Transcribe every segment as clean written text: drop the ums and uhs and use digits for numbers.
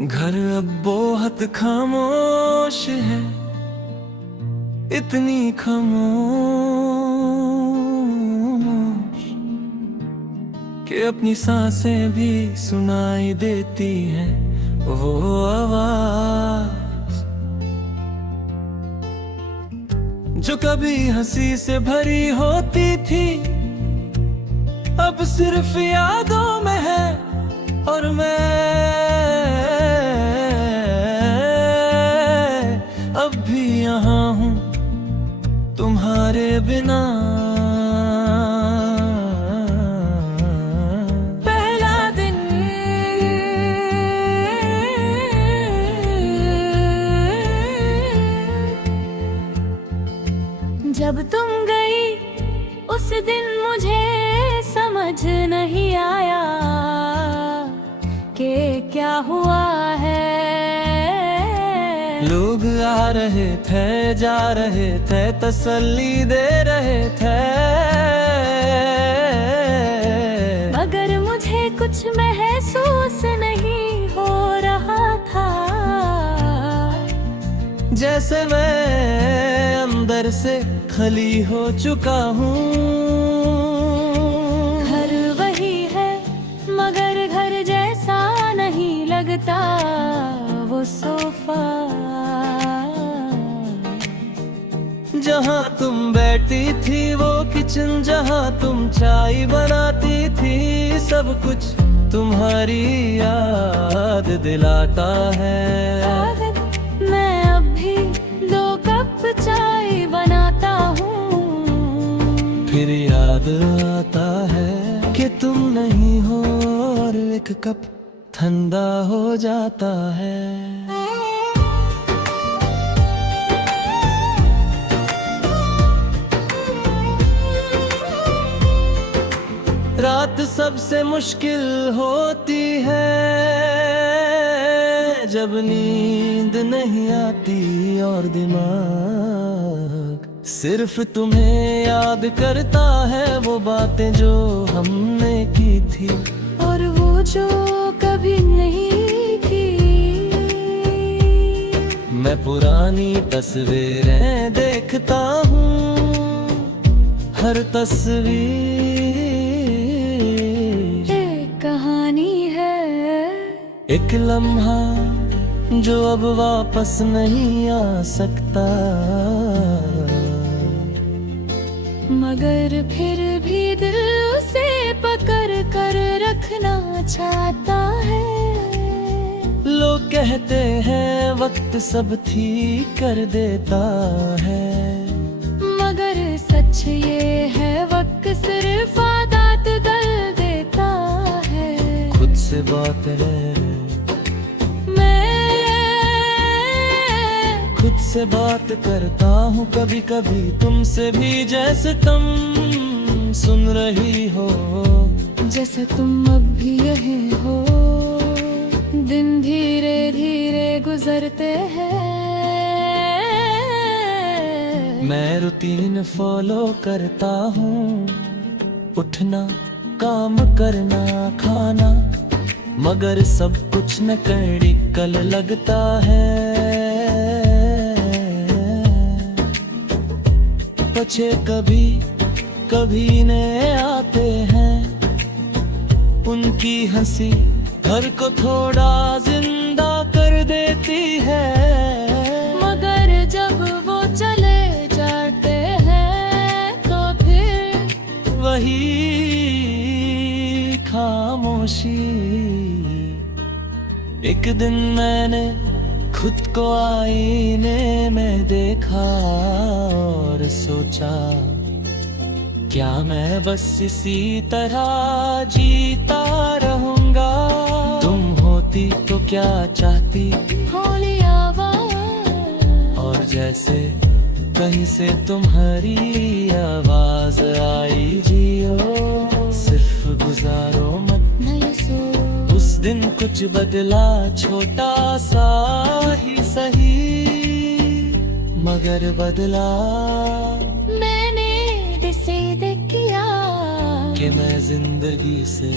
घर अब बहुत खामोश है, इतनी खामोश कि अपनी सांसें भी सुनाई देती हैं वो आवाज जो कभी हंसी से भरी होती थी, अब सिर्फ यादों में है। और मैं अब भी यहाँ हूँ तुम्हारे बिना। पहला दिन जब तुम गई, उस दिन मुझे समझ नहीं आया कि क्या हुआ है। लोग आ रहे थे, जा रहे थे, तसल्ली दे रहे थे, मगर मुझे कुछ महसूस नहीं हो रहा था। जैसे मैं अंदर से खाली हो चुका हूँ। घर वही है मगर घर जैसा नहीं लगता वो सोफा। जहाँ तुम बैठी थी वो किचन, जहाँ तुम चाय बनाती थी, सब कुछ तुम्हारी याद दिलाता है। मैं अब भी 2 कप चाय बनाता हूँ, फिर याद आता है कि तुम नहीं हो और 1 कप ठंडा हो जाता है। रात सबसे मुश्किल होती है जब नींद नहीं आती और दिमाग सिर्फ तुम्हें याद करता है, वो बातें जो हमने की थी और वो जो कभी नहीं की। मैं पुरानी तस्वीरें देखता हूँ, हर तस्वीर कहानी है, एक लम्हा जो अब वापस नहीं आ सकता। मगर फिर भी दिल उसे पकड़ कर रखना चाहता है। लोग कहते हैं वक्त सब ठीक कर देता है, मगर सच ये है वक्त सिर्फ आदत गल देता है। खुद से बात है, मैं खुद से बात करता हूँ कभी कभी तुमसे भी, जैसे तुम सुन रही हो, जैसे तुम अब भी यही हो। दिन धीरे धीरे गुजरते हैं, मैं रूटीन फॉलो करता हूँ, उठना, काम करना, खाना, मगर सब कुछ न कल लगता है। बच्चे कभी कभी ने आते हैं, उनकी हंसी घर को थोड़ा जिंदा कर देती है। मगर जब वो चले जाते हैं तो फिर वही खामोशी। एक दिन मैंने खुद को आईने में देखा और सोचा, क्या मैं बस इसी तरह जीता रहूंगा। तुम होती तो क्या चाहती, होली आवाज़, और जैसे कहीं से तुम्हारी आवाज आई, जियो सिर्फ गुजारो मत। नहीं सो उस दिन कुछ बदला, छोटा सा ही सही, मगर बदला। मैंने डिसाइड किया कि मैं जिंदगी से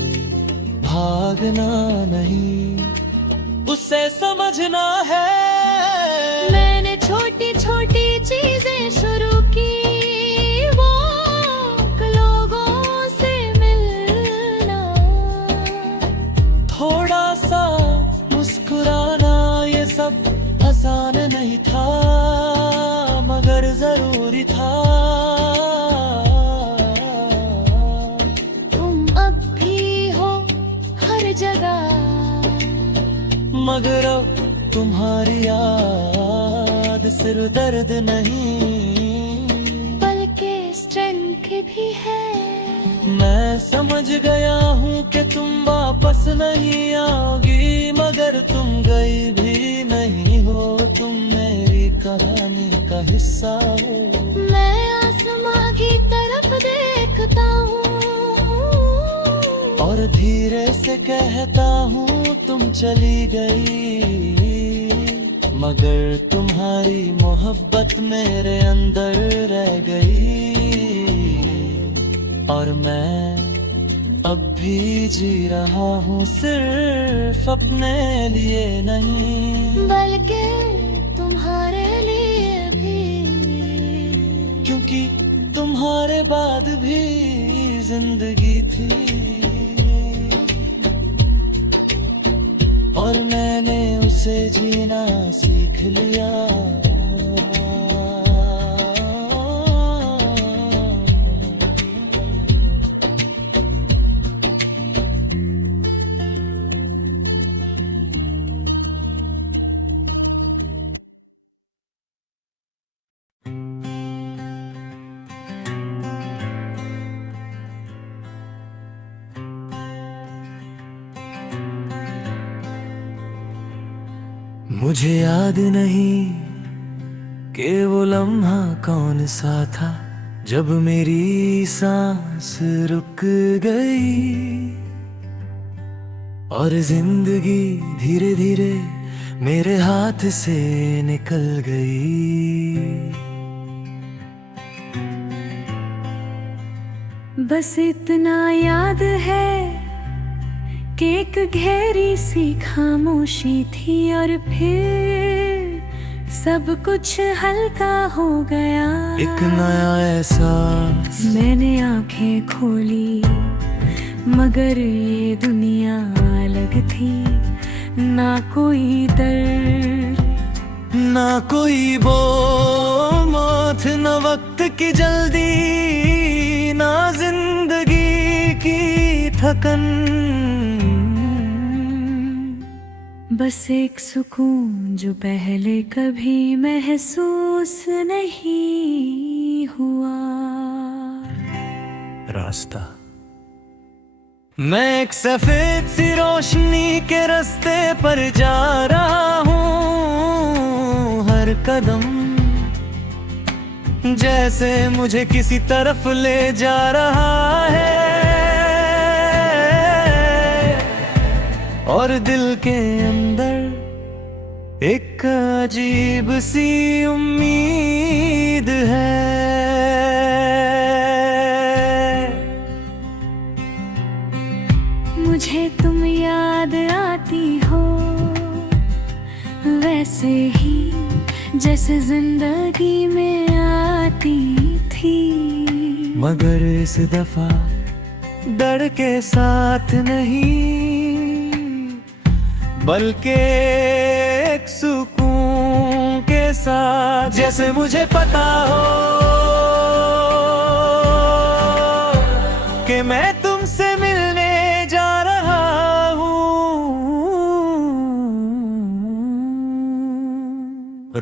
भागना नहीं। उस मुझसे समझना है। मैंने छोटी छोटी चीजें शुरू की, वो लोगों से मिलना, थोड़ा सा मुस्कुराना, ये सब आसान नहीं था मगर जरूरी था। तुम अब भी हो हर जगह, मगर अब तुम्हारी याद सिर्फ दर्द नहीं बल्कि स्ट्रेंथ भी है। मैं समझ गया हूँ कि तुम वापस नहीं आओगी, मगर तुम गई भी नहीं हो, तुम मेरी कहानी का हिस्सा हो। मैं आसमां की तरफ देखता हूँ और धीरे से कहता हूँ तुम चली गई, मगर तुम्हारी मोहब्बत मेरे अंदर रह गई। और मैं अब भी जी रहा हूँ सिर्फ अपने लिए नहीं बल्कि तुम्हारे लिए भी, क्योंकि तुम्हारे बाद भी जिंदगी थी और मैंने उसे जीना सीख लिया। मुझे याद नहीं कि वो लम्हा कौन सा था जब मेरी सांस रुक गई और जिंदगी धीरे धीरे मेरे हाथ से निकल गई। बस इतना याद है कि एक गहरी सी खामोशी थी और फिर सब कुछ हल्का हो गया। एक नया एहसास, मैंने आंखें खोली मगर ये दुनिया अलग थी, ना कोई दर्द ना कोई वो मौत, न वक्त की जल्दी, ना जिंदगी की थकन, बस एक सुकून जो पहले कभी महसूस नहीं हुआ। रास्ता, मैं एक सफेद सी रोशनी के रास्ते पर जा रहा हूँ, हर कदम जैसे मुझे किसी तरफ ले जा रहा है और दिल के अंदर एक अजीब सी उम्मीद है। मुझे तुम याद आती हो वैसे ही जैसे जिंदगी में आती थी, मगर इस दफा डर के साथ नहीं बल्कि एक सुकून के साथ, जैसे मुझे पता हो कि मैं तुमसे मिलने जा रहा हूँ।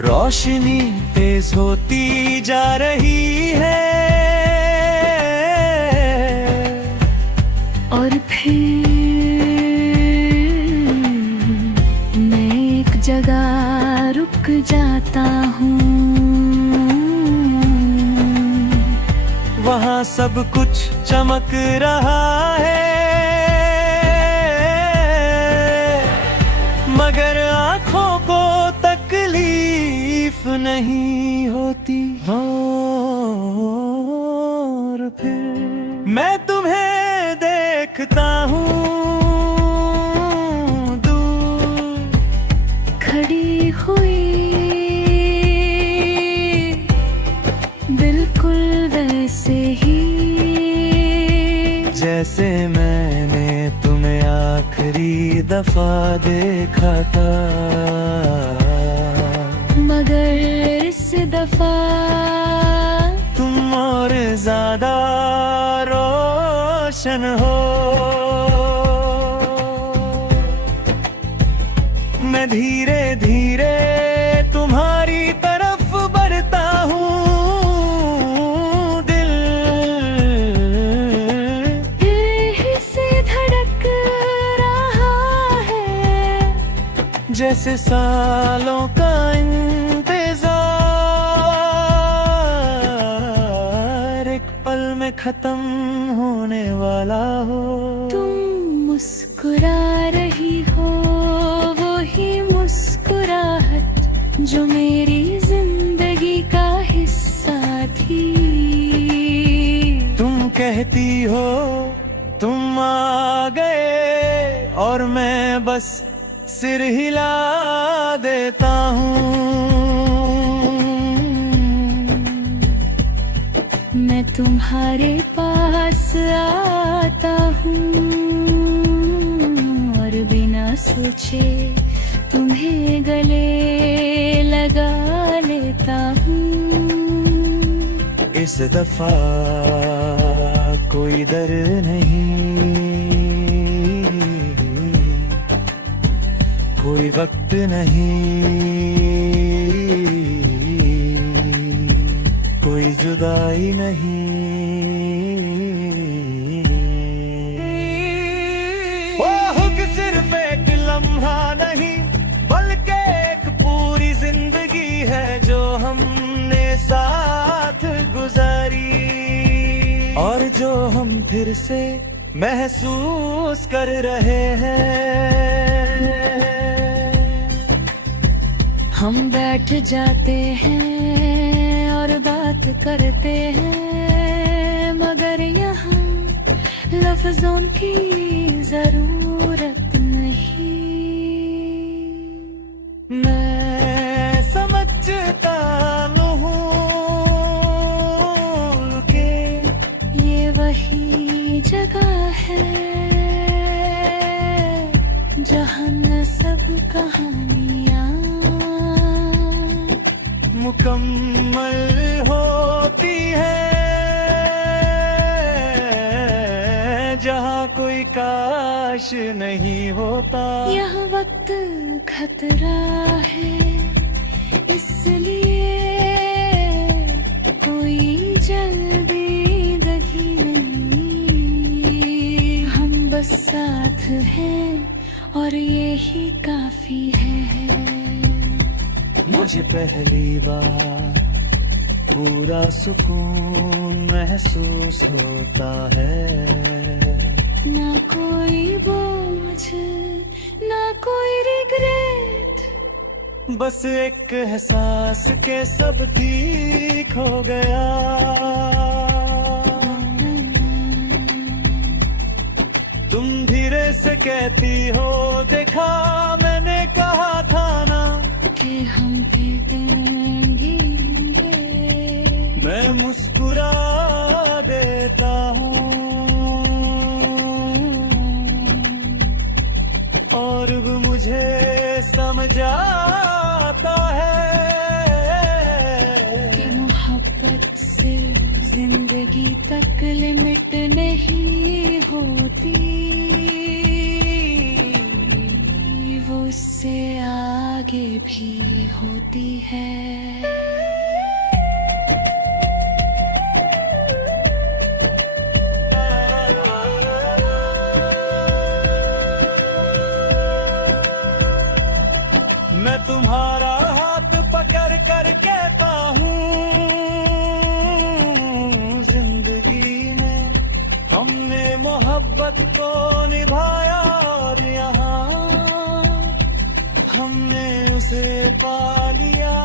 रोशनी तेज होती जा रही है और फिर मैं एक जगह रुक जाता हूँ, वहाँ सब कुछ चमक रहा है मगर आँखों को तकलीफ नहीं होती। और फिर मैं तुम्हें देखता हूँ दूर से मैंने तुम्हें आखिरी दफा देखा था, मगर इस दफा तुम और ज्यादा रोशन हो। मैं धीरे धीरे तुम्हारी तरफ बढ़ता हूँ, दिल फिर से धड़क रहा है, जैसे सालों का इंतजार एक पल में खत्म होने वाला हो। तुम मुस्कुरा रही हो, वही मुस्कुराहट जो मेरी जिंदगी का हिस्सा थी। तुम कहती हो तुम आ गए और मैं बस सिर हिला देता हूँ। मैं तुम्हारे पास आता हूँ और बिना सोचे तुम्हें गले लगा लेता हूँ। इस दफा कोई डर नहीं, कोई वक्त नहीं, कोई जुदाई नहीं। वो कि सिर्फ एक लम्हा नहीं बल्कि एक पूरी जिंदगी है जो हमने साथ गुजारी, और जो हम फिर से महसूस कर रहे हैं। हम बैठ जाते हैं और बात करते हैं, मगर यहाँ लफ्जों की जरूरत नहीं। मैं समझता हूँ कि ये वही जगह है जहाँ न सब कहानियाँ मुकम्मल होती है, जहाँ कोई काश नहीं होता। यह वक्त खतरा है, इसलिए कोई जल्दी दगी नहीं। हम बस साथ हैं और यही काफी है। मुझे पहली बार पूरा सुकून महसूस होता है, ना कोई बोझ, ना कोई रिग्रेट, बस एक एहसास के सब ठीक हो गया। तुम धीरे से कहती हो देखा मैंने कहा था ना कि हम फेंकेंगे। मैं मुस्कुरा देता हूँ और मुझे समझ आता है कि मोहब्बत सिर्फ जिंदगी तक लिमिट नहीं होती, वो उससे आगे भी होती है। मैं तुम्हारा हाथ पकड़ कर कहता हूँ जिंदगी में हमने मोहब्बत को निभाया और यहाँ हमने उसे पा लिया।